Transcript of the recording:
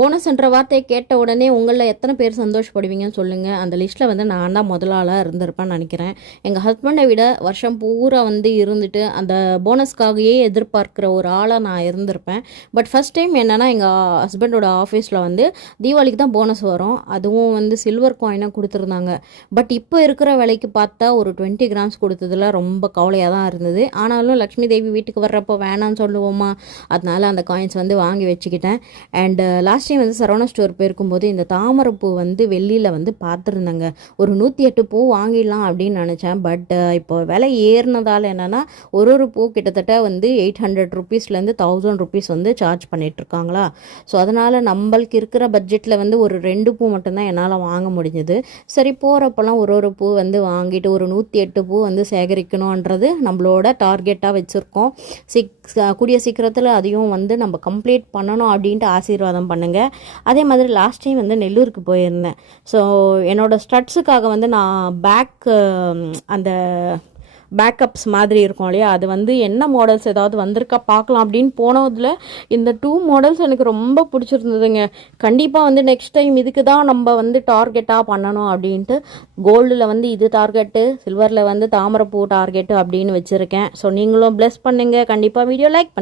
போனஸ்ன்ற வார்த்தையை கேட்ட உடனே உங்களில் எத்தனை பேர் சந்தோஷப்படுவீங்கன்னு சொல்லுங்கள். அந்த லிஸ்ட்டில் வந்து நான் தான் முதல் ஆளாக இருந்திருப்பேன்னு நினைக்கிறேன். எங்கள் ஹஸ்பண்டை விட வருஷம் பூரா வந்து இருந்துட்டு அந்த போனஸ்க்காகவே எதிர்பார்க்குற ஒரு ஆளாக நான் இருந்திருப்பேன். பட் ஃபஸ்ட் டைம் என்னென்னா எங்கள் ஹஸ்பண்டோட ஆஃபீஸில் வந்து தீபாவளிக்கு தான் போனஸ் வரும். அதுவும் வந்து சில்வர் காயினாக கொடுத்துருந்தாங்க. பட் இப்போ இருக்கிற விலைக்கு பார்த்தா ஒரு 20 கிராம்ஸ் கொடுத்ததில் ரொம்ப கவலையாக தான் இருந்தது. ஆனாலும் லக்ஷ்மி தேவி வீட்டுக்கு வர்றப்போ வேணான்னு சொல்லுவோமா, அதனால அந்த காயின்ஸ் வந்து வாங்கி வச்சுக்கிட்டேன். அண்ட் லாஸ்ட் டைம் வந்து சரவணா ஸ்டோர் போயிருக்கும்போது இந்த தாமரைப்பூ வந்து வெள்ளியில் வந்து பார்த்துருந்தாங்க. ஒரு 108 பூ வாங்கிடலாம் அப்படின்னு நினச்சேன். பட் இப்போ விலை ஏறினதால் என்னென்னா ஒரு பூ கிட்டத்தட்ட வந்து 800 ருபீஸ்லேருந்து 1000 ருபீஸ் வந்து சார்ஜ் பண்ணிகிட்ருக்காங்களா. ஸோ அதனால் நம்மளுக்கு இருக்கிற பட்ஜெட்டில் வந்து ஒரு 2 பூ மட்டும்தான் என்னால் வாங்க முடிஞ்சது. சரி, போகிறப்பெல்லாம் ஒரு பூ வந்து வாங்கிட்டு ஒரு 108 பூ வந்து சேகரிக்கணுன்றது நம்மளோட டார்கெட்டாக வச்சுருக்கோம். கூடிய சீக்கிரத்தில் அதையும் வந்து நம்ம கம்ப்ளீட் பண்ணணும் அப்படின்ட்டு ஆசீர்வாதம் பண்ணுங்க. அதே மாதிரி லாஸ்ட் டைம் வந்து நெல்லூருக்கு போயிருந்தேன். ஸோ என்னோடய ஸ்டட்ஸுக்காக வந்து நான் அந்த பேக்கப்ஸ் மாதிரி இருக்கும் இல்லையா, அது வந்து என்ன மாடல்ஸ் ஏதாவது வந்திருக்கா பார்க்கலாம் அப்படின்னு போனதில் இந்த 2 மாடல்ஸ் எனக்கு ரொம்ப பிடிச்சிருந்ததுங்க. கண்டிப்பாக வந்து நெக்ஸ்ட் டைம் இதுக்கு தான் நம்ம வந்து டார்கெட்டாக பண்ணணும் அப்படின்ட்டு கோல்டில் வந்து இது டார்கெட்டு, சில்வரில் வந்து தாமரைப்பூ டார்கெட்டு அப்படின்னு வச்சுருக்கேன். ஸோ நீங்களும் ப்ளஸ் பண்ணுங்கள். கண்டிப்பாக வீடியோ லைக் பண்ணுங்கள்.